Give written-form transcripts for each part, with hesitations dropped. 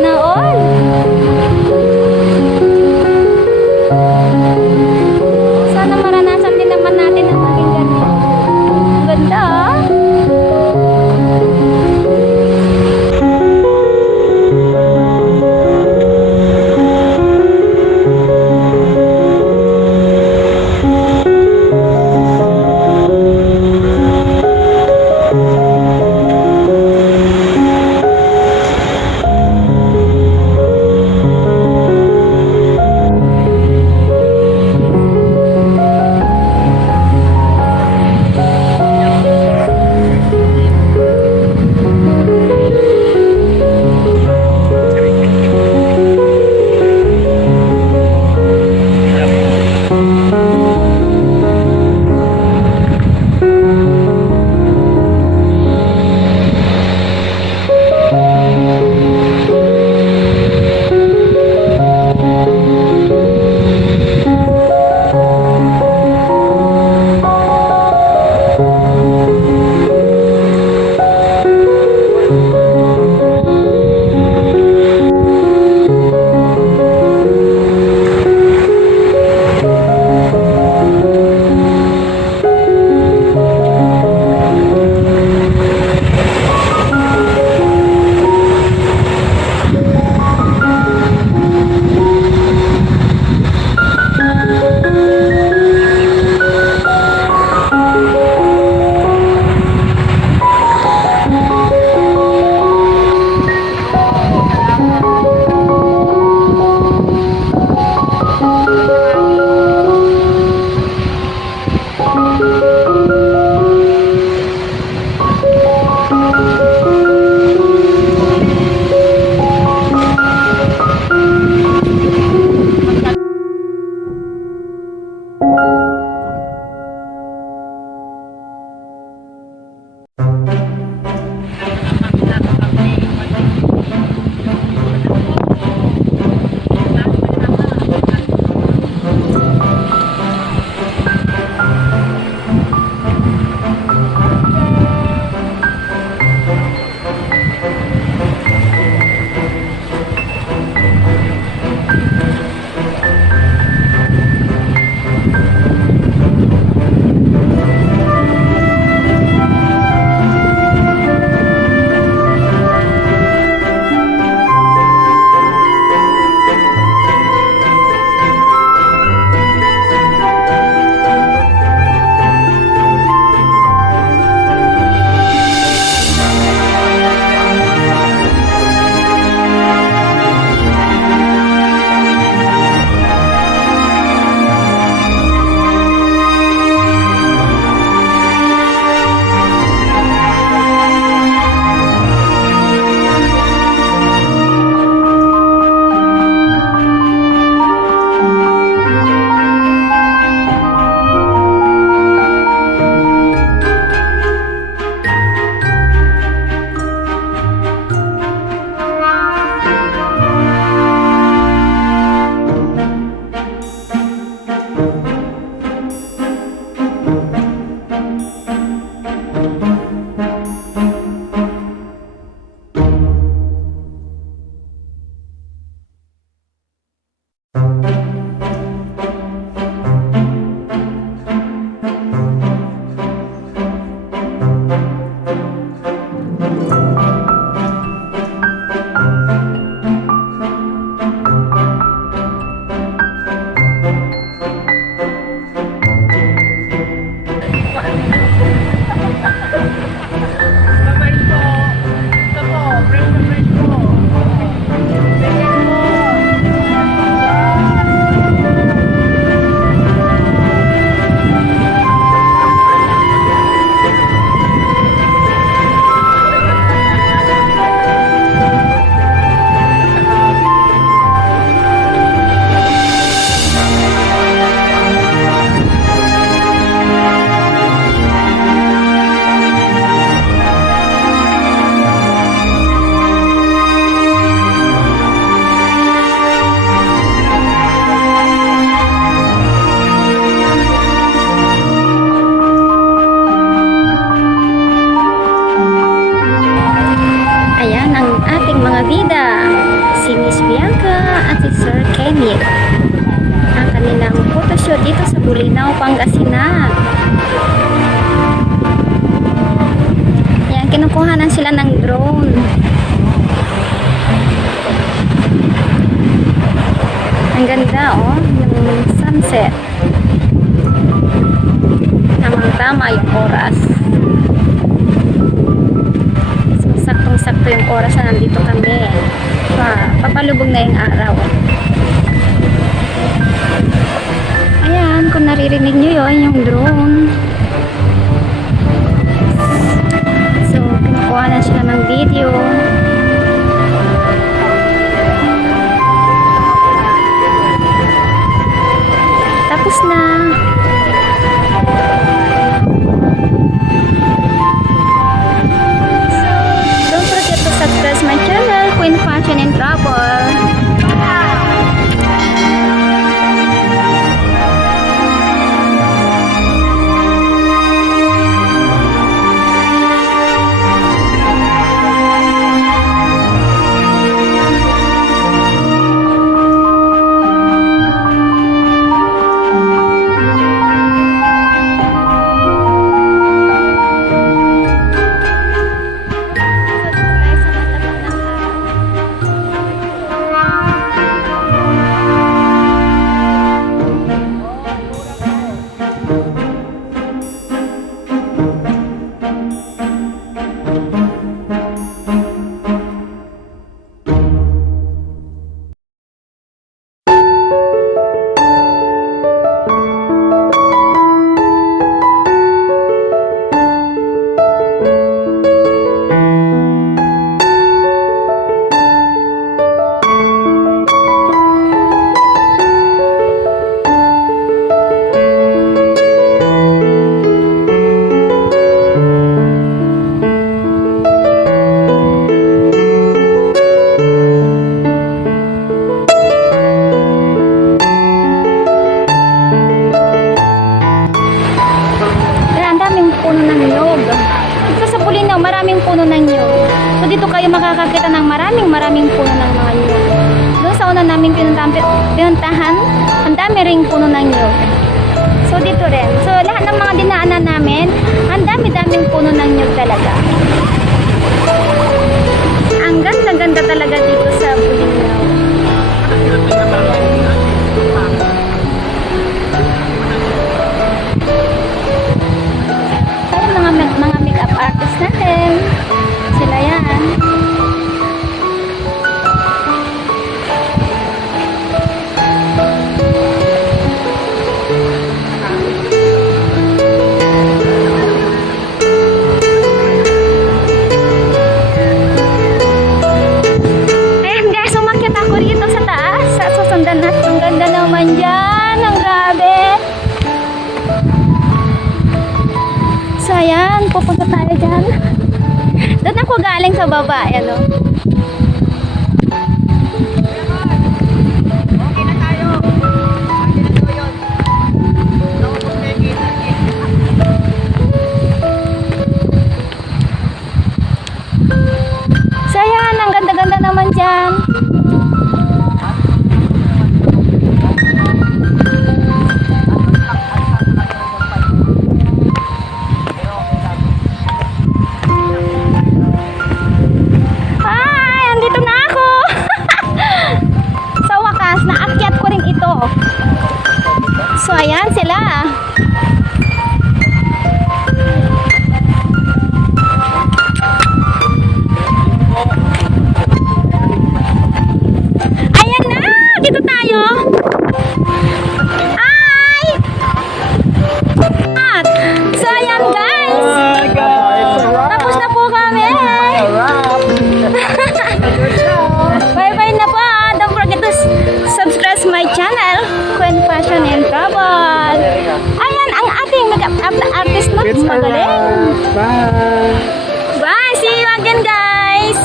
Sana all. Sana maranasan din naman natin ang maging ganyan. Ang ganda ah. kukuhanan sila ng drone. Ang ganda oh, yung sunset. Tamang-tama yung oras. So, saktong-sakto yung oras na nandito kami. Papalubog na yung araw. Ayan, kung naririnig nyo yun, yung drone. So, kinukuha na sila ng video. Tapos na. So, don't forget to subscribe my channel, Queen Fashion and Travel. Maraming puno ng nyug. So dito kayo makakakita ng maraming puno ng mga nyug. Doon sa una namin pinuntahan, ang dami ring puno ng nyug. So dito rin. So lahat ng mga dinaanan namin, ang dami-daming puno ng nyug talaga. Ang ganda-ganda talaga dito sa Bolinao. Mga makeup artist natin. Sila yan. Ayan guys, umakyat ako rito sa taas. Sa susundan natin. Ang ganda naman dyan. Ang grabe. So ayan, pupunta tayo dyan. Doon ako galing sa baba, ayan o. Okay na tayo. Okay na tayo yun. So ayan, ang ganda-ganda naman dyan. So ayan sila. Ayan na, dito tayo. Ay! So ayan guys. Tapos na po kami. Bye-bye na po. Don't forget to subscribe my channel, Queen Fashion and Travel. Ayan, ang ating makeup artist na magaling. Bye! Bye! See you again, guys!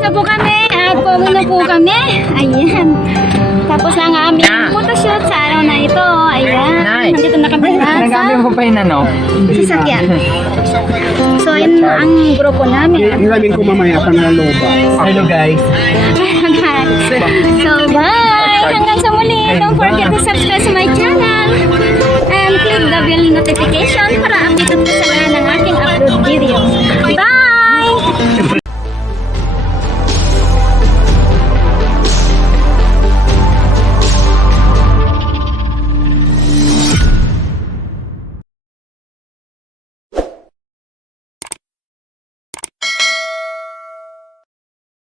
Na po kami at pauwi na po kami. Ayan. Tapos na ang aming photoshoot sa araw na ito. Ayan. Nandito na kami sa Nagabi mo pa yun ano? sasakyan. So, ayun ang grupo namin. Ilamin ko mamaya pa na loba. Hello guys. So, bye! Hanggang sa muli. Don't forget to subscribe to my channel and click the bell notification para updated ka sa lahat ng